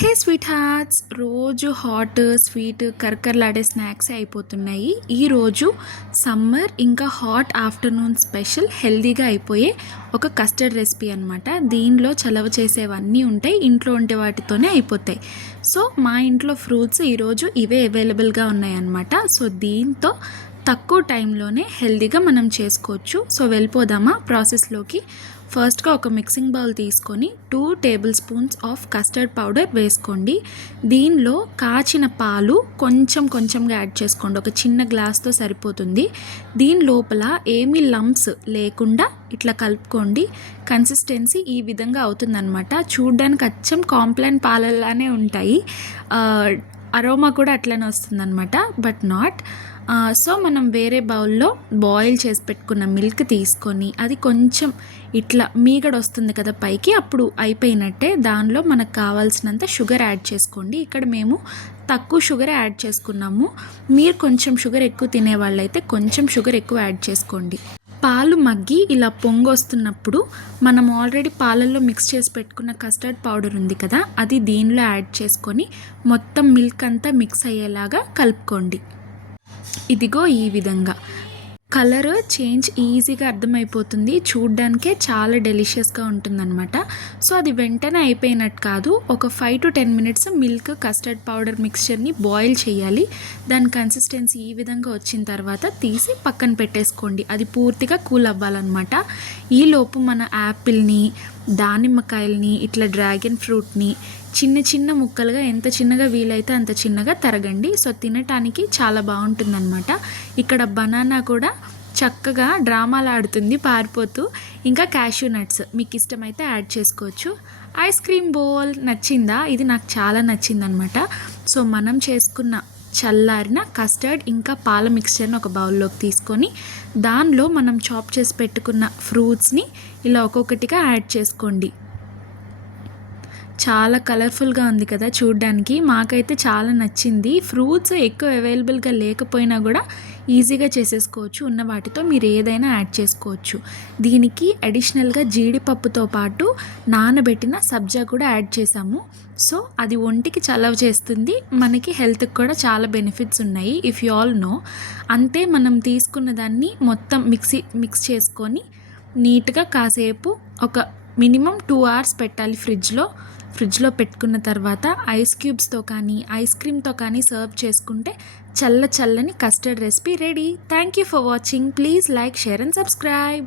హే sweet hearts రోజు hot sweet కరకరలాడే snacks అయిపోతున్నాయి. ఈరోజు సమ్మర్ ఇంకా హాట్ ఆఫ్టర్నూన్ స్పెషల్ హెల్దీగా అయిపోయే ఒక కస్టర్డ్ రెసిపీ అనమాట దీనిలో చలవ చేసేవన్నీ ఉంటాయి ఇంట్లో ఉండే వాటితోనే అయిపోతాయి. సో మా ఇంట్లో ఫ్రూట్స్ ఈరోజు ఇవే అవైలబుల్గా ఉన్నాయన్నమాట సో దీంతో తక్కువ టైంలోనే హెల్దీగా మనం చేసుకోవచ్చు. సో వెళ్ళిపోదామా? ప్రాసెస్లోకి ఫస్ట్గా ఒక మిక్సింగ్ బౌల్ తీసుకొని two tablespoons of custard powder వేసుకోండి. దీనిలో కాచిన పాలు కొంచెం కొంచెంగా యాడ్ చేసుకోండి. ఒక చిన్న గ్లాస్తో సరిపోతుంది. దీని లోపల ఏమీ లంప్స్ లేకుండా ఇట్లా కలుపుకోండి. కన్సిస్టెన్సీ ఈ విధంగా అవుతుందన్నమాట. చూడ్డానికి అచ్చం కాంప్లైన్ పాలలానే ఉంటాయి. అరోమా కూడా అట్లనే వస్తుందన్నమాట బట్ నాట్. సో మనం వేరే బౌల్లో బాయిల్ చేసి పెట్టుకున్న మిల్క్ తీసుకొని అది కొంచెం ఇట్లా మీగడ వస్తుంది కదా పైకి అప్పుడు అయిపోయినట్టే దానిలో మనకు కావాల్సినంత షుగర్ యాడ్ చేసుకోండి. ఇక్కడ మేము తక్కువ షుగర్ యాడ్ చేసుకున్నాము. మీరు కొంచెం షుగర్ ఎక్కువ తినే వాళ్ళైతే కొంచెం షుగర్ ఎక్కువ యాడ్ చేసుకోండి. పాలు మగ్గి ఇలా పొంగొస్తున్నప్పుడు మనం ఆల్రెడీ పాలల్లో మిక్స్ చేసి పెట్టుకున్న కస్టర్డ్ పౌడర్ ఉంది కదా అది దీనిలో యాడ్ చేసుకొని మొత్తం మిల్క్ అంతా మిక్స్ అయ్యేలాగా కలుపుకోండి. ఇదిగో ఈ విధంగా. కలర్ చేంజ్ ఈజీగా అర్థమైపోతుంది. చూడ్డానికే చాలా డెలిషియస్గా ఉంటుందన్నమాట. సో అది వెంటనే అయిపోయినట్టు కాదు. ఒక five to ten minutes milk custard powder మిక్స్చర్ని boil చేయాలి. దాని కన్సిస్టెన్సీ ఈ విధంగా వచ్చిన తర్వాత తీసి పక్కన పెట్టేసుకోండి. అది పూర్తిగా కూల్ అవ్వాలన్నమాట. ఈలోపు మన యాపిల్ని దానిమ్మకాయల్ని ఇట్లా డ్రాగన్ ఫ్రూట్ని చిన్న చిన్న ముక్కలుగా ఎంత చిన్నగా వీలైతే అంత చిన్నగా తరగండి. సో తినటానికి చాలా బాగుంటుందన్నమాట. ఇక్కడ బనానా కూడా చక్కగా డ్రామాలు ఆడుతుంది పారిపోతూ. ఇంకా క్యాష్యూ నట్స్ మీకు ఇష్టమైతే యాడ్ చేసుకోవచ్చు. ఐస్ క్రీమ్ బౌల్ నచ్చిందా? ఇది నాకు చాలా నచ్చిందనమాట సో మనం చేసుకున్న చల్లారిన కస్టర్డ్ ఇంకా పాల మిక్స్చర్ని ఒక బౌల్లోకి తీసుకొని దానిలో మనం చాప్ చేసి పెట్టుకున్న ఫ్రూట్స్ని ఇలా ఒక్కొక్కటిగా యాడ్ చేసుకోండి. చాలా కలర్ఫుల్గా ఉంది కదా చూడ్డానికి. మాకైతే చాలా నచ్చింది. ఫ్రూట్స్ ఎక్కువ అవైలబుల్గా లేకపోయినా కూడా ఈజీగా చేసేసుకోవచ్చు. ఉన్న వాటితో మీరు ఏదైనా యాడ్ చేసుకోవచ్చు. దీనికి అడిషనల్గా జీడిపప్పుతో పాటు నానబెట్టిన సబ్జా కూడా యాడ్ చేసాము సో అది ఒంటికి చలవ చేస్తుంది. మనకి హెల్త్కి కూడా చాలా బెనిఫిట్స్ ఉన్నాయి ఇఫ్ యూ ఆల్ నో అంతే మనం తీసుకున్న దాన్ని మొత్తం మిక్సీ మిక్స్ చేసుకొని నీట్గా కాసేపు ఒక మినిమం టూ అవర్స్ పెట్టాలి ఫ్రిడ్జ్లో. ఫ్రిడ్జ్లో పెట్టుకున్న తర్వాత ఐస్ క్యూబ్స్తో కానీ ఐస్ క్రీమ్తో కానీ సర్వ్ చేసుకుంటే చల్ల చల్లని custard recipe ready. Thank you for watching. Please like share and subscribe.